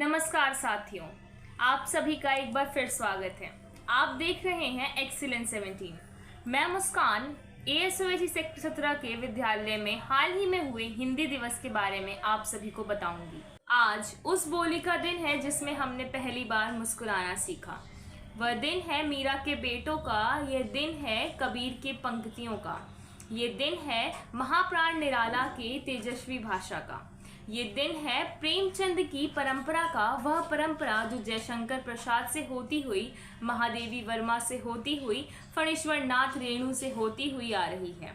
नमस्कार साथियों, आप सभी का एक बार फिर स्वागत है। आप देख रहे हैं एक्सीलेंस 17। मैं मुस्कान ASOHE सेक्टर 17 के विद्यालय में हाल ही में हुए हिंदी दिवस के बारे में आप सभी को बताऊंगी। आज उस बोली का दिन है जिसमें हमने पहली बार मुस्कुराना सीखा। वह दिन है मीरा के बेटों का, यह दिन है कबीर के पंक्तियों का, ये दिन है महाप्राण निराला के तेजस्वी भाषा का, ये दिन है प्रेमचंद की परंपरा का, वह परंपरा जो जयशंकर प्रसाद से होती हुई, महादेवी वर्मा से होती हुई, फणीश्वर नाथ रेणु से होती हुई आ रही है।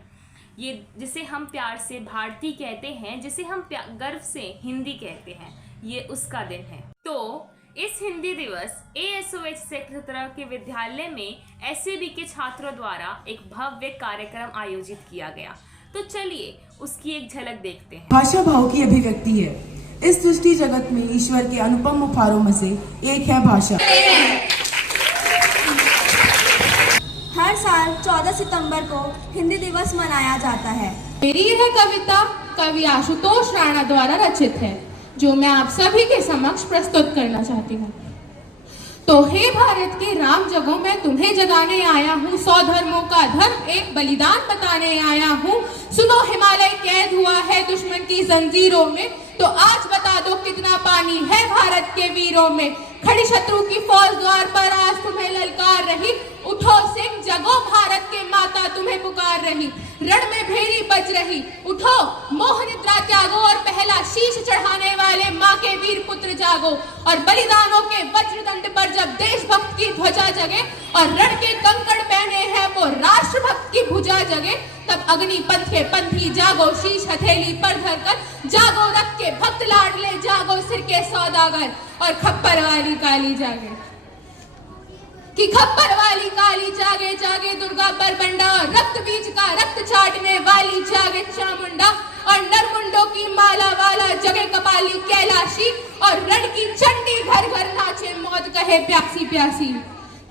ये जिसे हम प्यार से भारती कहते हैं, जिसे हम गर्व से हिंदी कहते हैं, ये उसका दिन है। तो इस हिंदी दिवस ASOH सेक्टर 17 के विद्यालय में SAB के छात्रों द्वारा एक भव्य कार्यक्रम आयोजित किया गया। तो चलिए उसकी एक झलक देखते हैं। भाषा भाव की अभिव्यक्ति है। इस सृष्टि जगत में ईश्वर के अनुपम उपहारों में से एक है भाषा। हर साल 14 सितंबर को हिंदी दिवस मनाया जाता है। मेरी यह कविता कवि आशुतोष राणा द्वारा रचित है, जो मैं आप सभी के समक्ष प्रस्तुत करना चाहती हूँ। तो हे भारत के राम जगों, मैं तुम्हें जगाने आया हूँ, 100 धर्मों का धर्म एक बलिदान बताने आया हूँ। सुनो, हिमालय कैद हुआ है दुश्मन की जंजीरों में, तो आज बता दो कितना पानी है भारत के वीरों में। खड़ी शत्रु की फौज द्वार पर आज तुम्हें ललकार रही, उठो सिंह जगो, भारत के माता तुम्हें पुकार रही। रण में भेरी बज रही, उठो मोह निद्रा त्यागो, और पहला शीश चढ़ाने वाले माँ के वीर पुत्र जागो। और बलिदानों के वज्रदंड पर जब देशभक्त की ध्वजा जगे, और रण के कंकड़ पहने हैं वो राष्ट्रभक्त की भुजा जगे, तब अग्निपंथ के पंथी जागो, शीश हथेली पर धरकर जागो, रक्त के भक्त लाडले जागो, सिर के सौदागर, और खप्पर वाली काली जागे कि खप्पर वाली काली जागे, जागे दुर्गा बरबंडा, और रक्त बीज का रक्त चाटने वाली जागे चामुंडा, और नरमुंडों की माला वाला जगे कपाली कैलाशी, और रण की चंडी घर घर नाचे मौत कहे प्यासी प्यासी,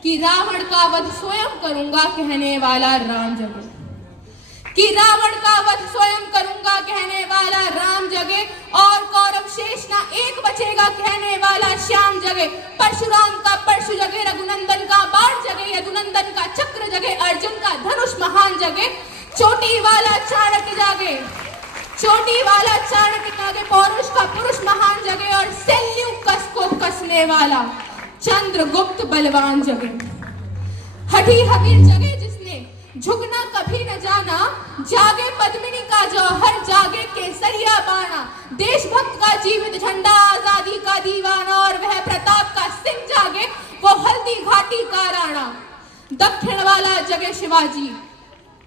कि रावण का वध स्वयं करूंगा कहने वाला राम जगे, कि रावण का वध स्वयं करूंगा कहने वाला राम जगे, और कौरव शेष ना एक बचेगा कहने वाला श्याम जगे। परशुराम का परशु जगे, रघुनंदन का बाण जगे, यदुनंदन का चक्र जगे, अर्जुन का धनुष महान जगे। चोटी वाला चाणक्य जागे, चोटी वाला चाणक्य जागे, पौरुष का पुरुष महान जगे, और सेल्यूकस को कसने वाला चंद्रगुप्त बलवान जगे। हठी हबीर जगे झुकना कभी न जाना, जागे पद्मिनी का जौहर, जागे केसरिया बाणा, देशभक्त का जीवित झंडा, आजादी का दीवाना, और वह प्रताप का सिंह जागे, वो हल्दी घाटी का राणा। दक्षिण वाला जगे शिवाजी,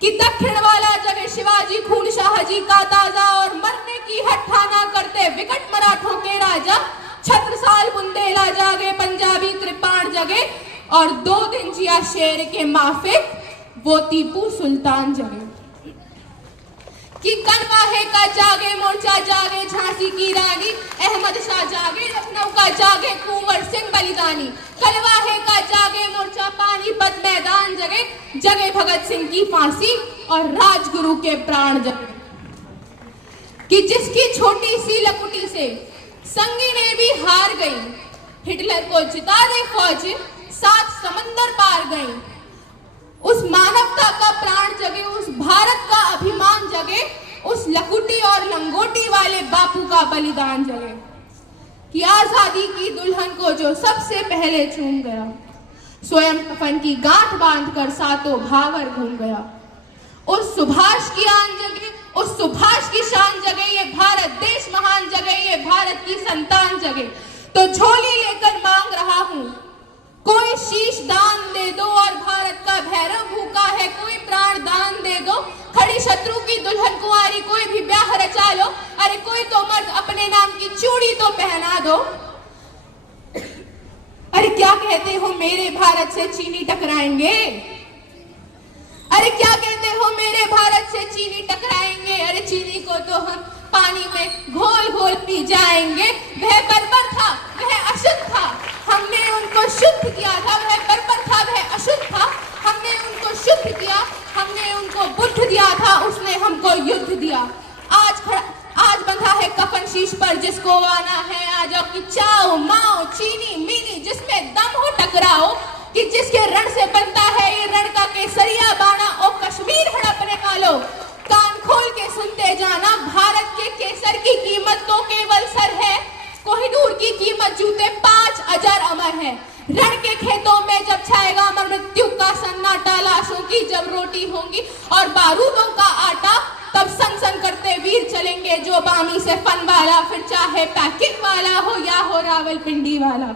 कि दक्षिण वाला जगे शिवाजी, खून शाहजी का ताजा, और मरने की हट्ठाना करते विकट मराठों के राजा। छत्रसाल बुंदेला जागे, पंजाबी त्रिपाण जगे, और 2 दिन जिया शेर के माफिक वो टीपू सुल्तान जगे। कि कनवाहे का जागे मोर्चा जागे, झांसी की रानी अहमद शाह जागे, लखनऊ का जागे कुंवर सिंह बलिदानी। कलवाहे का जागे मोर्चा पानीपत मैदान जगे, जगे भगत सिंह की फांसी, और राजगुरु के प्राण जगे। कि जिसकी छोटी सी लकुटी से संगीने भी हार गई, हिटलर को जिता दे फौज 7 समंदर पार गई। उस मानवता का प्राण जगे, उस भारत का अभिमान जगे, उस लकुटी और लंगोटी वाले बापू का बलिदान जगे। कि आजादी की दुल्हन को जो सबसे पहले चूम गया, स्वयं कफन की गांठ बांधकर सातों भावर घूम गया। उस सुभाष की आन जगे, उस सुभाष की शान जगे, ये भारत देश महान जगे, ये भारत की संतान जगे। तो झोली लेकर मांग रहा हूं, कोई शीश दान दे दो, और भारत का भैरव भूखा है, कोई प्राण दान दे दो। खड़ी शत्रु की दुल्हन कुंवारी कोई भी ब्याह रचा लो, अरे कोई तो मर्द अपने नाम की चूड़ी तो पहना दो। अरे क्या कहते हो मेरे भारत से चीनी टकराएंगे, अरे क्या कहते हो मेरे भारत से चीनी टकराएंगे। अरे चीनी को तो हम पानी में घोल घोल पी जाएंगे। वह बर्बर था, वह अशुद्ध था, हमने उनको शुद्ध किया था। वह बर्बर था, वह अशुद्ध था, हमने उनको शुद्ध किया। हमने उनको बुद्ध दिया था, उसने हमको युद्ध दिया। आज बंधा है कफन शीश पर पर जिसको आना है आ जाओ, कि चाओ माओ चीनी मीनी जिसमें दम हो टकराओ, कि जिसके रण से बनता है ये रण का केसरिया बाना। ओ कश्मीर हड़पने वालों, कान खोल के सुनते जाना, भारत के केसर की कीमत तो केवल सर है, कोहिनूर की कीमत जूते 5 अजर अमर है। रण के खेतों में जब छाएगा अमर मृत्यु का सन्नाटा, लाशों की जब रोटी होंगी और बारूदों का आटा, तब सन सन करते वीर चलेंगे जो बामी से फन वाला, फिर चाहे पैकिंग वाला हो या हो रावलपिंडी वाला।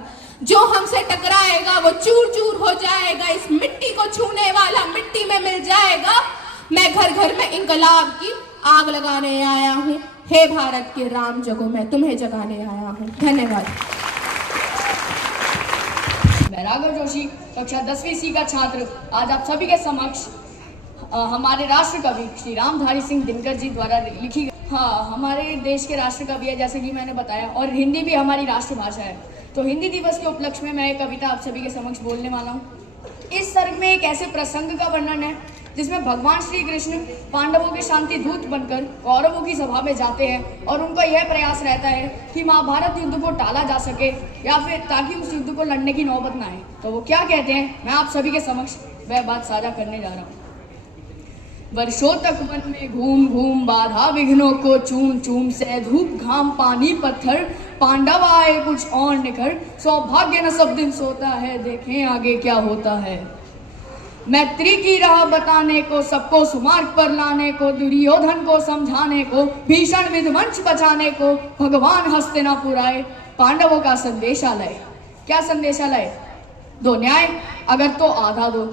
जो हमसे टकराएगा वो चूर चूर हो जाएगा, इस मिट्टी को छूने वाला मिट्टी में मिल जाएगा। मैं घर घर में इंकलाब की आग लगाने आया हूँ, हे भारत के राम जगो मैं तुम्हें जगाने आया हूँ। धन्यवाद। मैं राघव जोशी, कक्षा 10वीं सी का छात्र, आज आप सभी के समक्ष हमारे राष्ट्र कवि श्री रामधारी सिंह दिनकर जी द्वारा लिखी गई, हमारे देश के राष्ट्र कवि है जैसे कि मैंने बताया, और हिंदी भी हमारी राष्ट्रभाषा है। तो हिंदी दिवस के उपलक्ष्य में मैं एक कविता आप सभी के समक्ष बोलने वाला हूँ। इस सर्ग में एक ऐसे प्रसंग का वर्णन है जिसमें भगवान श्री कृष्ण पांडवों के शांति दूत बनकर कौरवों की सभा में जाते हैं और उनका यह प्रयास रहता है कि महाभारत युद्ध को टाला जा सके या फिर ताकि उस युद्ध को लड़ने की नौबत ना आए। तो वो क्या कहते हैं, मैं आप सभी के समक्ष वह बात साझा करने जा रहा हूँ। वर्षों तक वन में घूम घूम बाधा विघ्नों को चूम चूम से, धूप घाम पानी पत्थर पांडव आए कुछ और निखर, सौभाग्य न सब दिन सोता है, देखें आगे क्या होता है। मैत्री की राह बताने को, सबको सुमार्ग पर लाने को, दुर्योधन को समझाने को, भीषण विध्वंस बचाने को, भगवान हस्तिनापुर आए, पांडवों का संदेशा लाए। क्या संदेशा लाए? दो न्याय अगर तो आधा दो,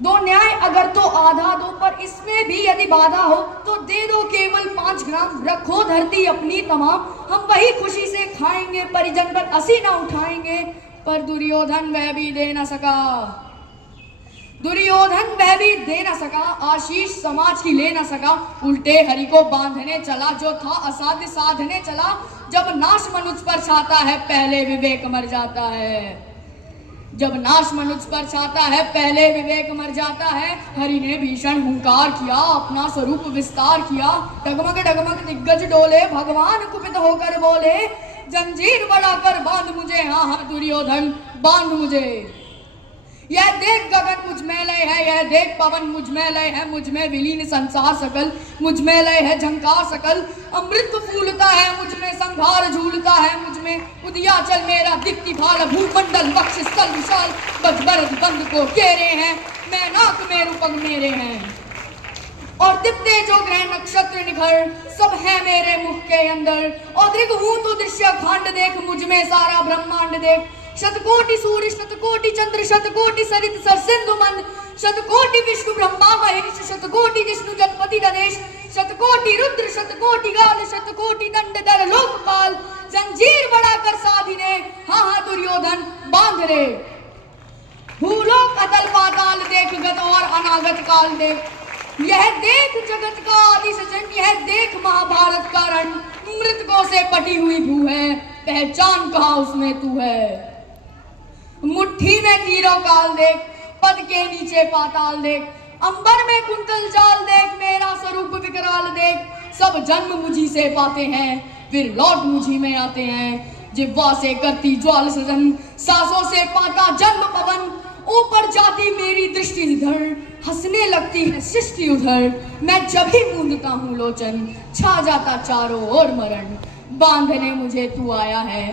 दो न्याय अगर तो आधा दो, पर इसमें भी यदि बाधा हो तो दे दो केवल 5 ग्राम, रखो धरती अपनी तमाम, हम वही खुशी से खाएंगे, परिजन पर असी ना उठाएंगे। पर दुर्योधन वह भी दे न सका, दुर्योधन वह भी दे न सका, आशीष समाज की ले न सका, उल्टे हरि को बांधने चला, जो था असाध्य साधने चला। जब नाश मनुष्य पर छाता है पहले विवेक मर जाता है, जब नाश मनुष्य पर छाता है पहले विवेक मर जाता है। हरि ने भीषण हुंकार किया, अपना स्वरूप विस्तार किया, डगमग डगमग दिग्गज डोले, भगवान कुपित होकर बोले, जंजीर बढ़ाकर बांध मुझे, हाँ हाँ दुर्योधन बांध मुझे। यह देख गगन मुझ में लय है, यह देख पवन मुझ में लय है, मुझ में विलीन संसार सकल, मुझ में लय है झंकार सकल, अमृत फूलता है मुझ में, संघार झूलता है मुझ में, उदयाचल मेरा दीप्ति भाल, भूमंडल वक्ष स्थल विशाल, बजबरद बंद को घेरे हैं, मैं नाक मेरु पग मेरे हैं, और दिव्य जो ग्रह नक्षत्र निखर, सब है मेरे मुख के अंदर, और दृग हूं तो दृश्य खांड देख, मुझ में सारा ब्रह्मांड देख, शतकोटि सूर्य शतकोटि चंद्र शतकोटि सरित सरसिंधु मंद, शतकोटि विष्णु ब्रह्मा महेश, शतकोटि जिष्णु जगपति गणेश, शतकोटि रुद्र शतकोटि गाल, शतकोटि दंडधर लोकपाल, जंजीर बढ़ाकर साधिने, हाँ हाँ दुर्योधन बांध रे। भूलोक अतल पाताल देख, गत और अनागत काल देख, यह देख जगत का आदि सृजन, यह देख महाभारत का रण, मृतकों से पटी हुई भू है, पहचान कहाँ उसमें तू है। मुट्ठी में तीरों काल देख, पद के नीचे पाताल देख, अंबर में कुंतल जाल देख, मेरा स्वरूप विकराल देख, सब जन्म मुझी से पाते हैं, फिर लौट मुझी में आते हैं, जिह्वा से करती ज्वाल सृजन, सांसों से पाता जन्म पवन, ऊपर जाती मेरी दृष्टि इधर, हंसने लगती है सृष्टि उधर, मैं जब ही मूंदता हूँ लोचन, छा जाता चारों ओर मरण, बांधने मुझे तू आया है,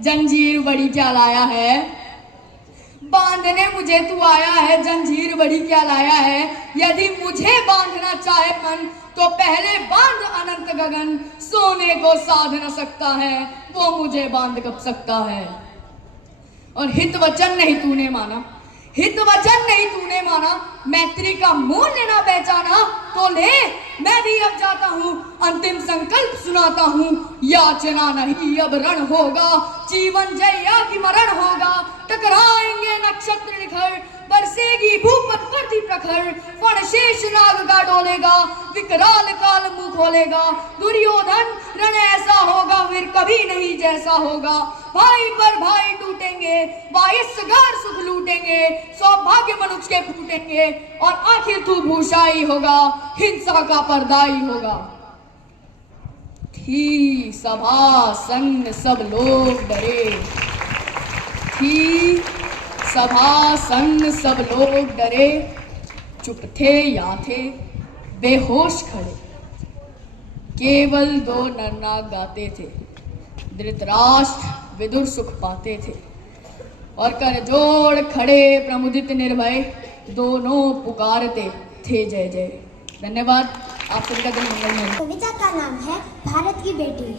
जंजीर बड़ी क्या लाया है, बांधने मुझे तू आया है, जंजीर बड़ी क्या लाया है। यदि मुझे बांधना चाहे मन तो पहले बांध अनंत गगन, सोने को साध न सकता है वो मुझे बांध कब सकता है। और हित वचन नहीं तूने माना, हित वचन नहीं तूने माना, मैत्री का मूल्य ना पहचाना, तो ले मैं भी अब जाता हूँ, अंतिम संकल्प सुनाता हूँ, याचना नहीं अब रण होगा, जीवन जय या कि मरण होगा, टकराएंगे नक्षत्र निखर, बरसेगी भूप पर प्रखर, फण शेष नाग का डोलेगा, विकराल काल मुंह खोलेगा, दुर्योधन रण ऐसा होगा फिर कभी नहीं जैसा होगा, भाई पर भाई टूटेंगे, वायसगार सुख लूटेंगे, सौभाग्य मनुष्य के फूटेंगे, और आखिर तू भूषाई होगा, हिंसा का पर्दा ही होगा। थी सभा सन्न सब लोग डरे, थी सभा सन्न सब लोग डरे, चुप थे या थे बेहोश खड़े, केवल दो नरनाग गाते थे, धृतराष्ट्र विदुर सुख पाते थे, और कर जोड़ खड़े प्रमुदित निर्भय, दोनों पुकारते थे जय जय। धन्यवाद। आप सभी का दिन मंगलमय हो। कविता का नाम है भारत की बेटी।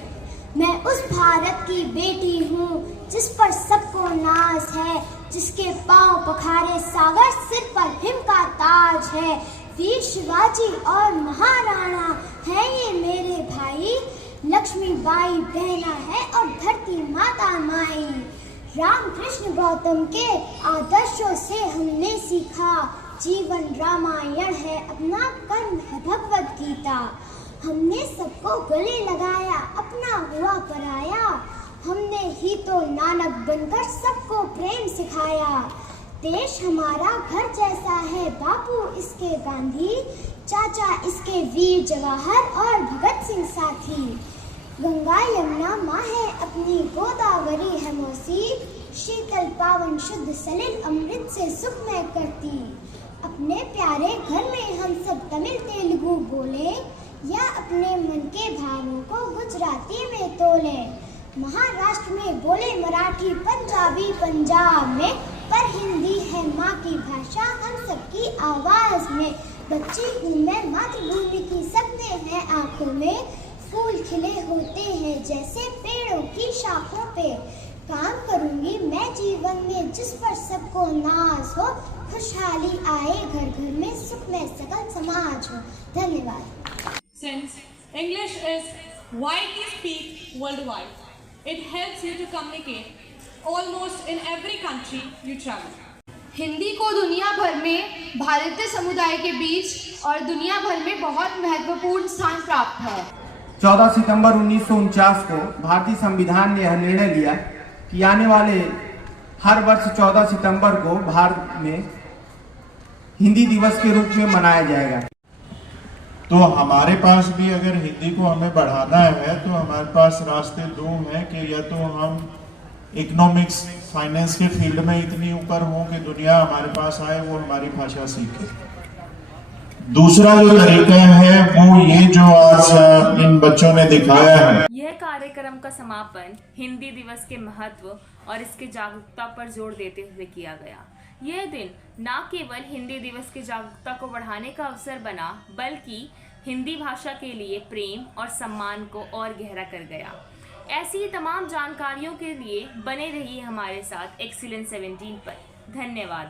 मैं उस भारत की बेटी हूँ जिस पर सबको नाज है, जिसके पांव पखारे सागर, सिर पर हिम का ताज है। वीर शिवाजी और महाराणा है ये मेरे भाई, लक्ष्मीबाई बहना है और धरती माता माई। राम कृष्ण गौतम के आदर्शों से हमने सीखा, जीवन रामायण है अपना कर्म है भगवत गीता। हमने सबको गले लगाया अपना हुआ पराया, हमने ही तो नानक बनकर सबको प्रेम सिखाया। देश हमारा घर जैसा है, बापू इसके गांधी, चाचा इसके वीर जवाहर और भगत सिंह साथी। गंगा यमुना माँ है अपनी, गोदावरी है मौसी, शीतल पावन शुद्ध सलिल अमृत से सुखमय करती। अपने प्यारे घर में हम सब तमिल तेलुगु बोले, या अपने मन के भावों को गुजराती में तोले। महाराष्ट्र में बोले मराठी, पंजाबी पंजाब में, पर हिंदी है माँ की भाषा हम सबकी आवाज में। बच्ची हूँ मैं मातृभूमि की, सपने हैं आंखों में, फूल खिले होते हैं जैसे पेड़ों की शाखों पे। काम करूंगी मैं जीवन में जिस पर सबको नाज हो, खुशहाली आए घर घर में, सुख में सकल समाज हो। धन्यवाद। Since English is widely speak worldwide, it helps you to communicate almost in every country you travel. Hindi को दुनिया भर में भारतीय समुदाय के बीच और दुनिया भर में बहुत महत्वपूर्ण स्थान प्राप्त है। 14 सितंबर 1949 को भारतीय संविधान ने यह निर्णय लिया कि आने वाले हर वर्ष 14 सितंबर को भारत में हिंदी दिवस के रूप में मनाया जाएगा। तो हमारे पास भी अगर हिंदी को हमें बढ़ाना है तो हमारे पास रास्ते दो हैं कि या तो हम इकोनॉमिक्स फाइनेंस के फील्ड में इतनी ऊपर हों कि दुनिया हमारे पास आए, वो हमारी भाषा सीखे। दूसरा जो तरीका है वो ये जो आज इन बच्चों ने दिखाया है। यह कार्यक्रम का समापन हिंदी दिवस के महत्व और इसके जागरूकता पर जोर देते हुए किया गया। यह दिन न केवल हिंदी दिवस की जागरूकता को बढ़ाने का अवसर बना, बल्कि हिंदी भाषा के लिए प्रेम और सम्मान को और गहरा कर गया। ऐसी ही तमाम जानकारियों के लिए बने रहिए हमारे साथ एक्सीलेंस 17 पर। धन्यवाद।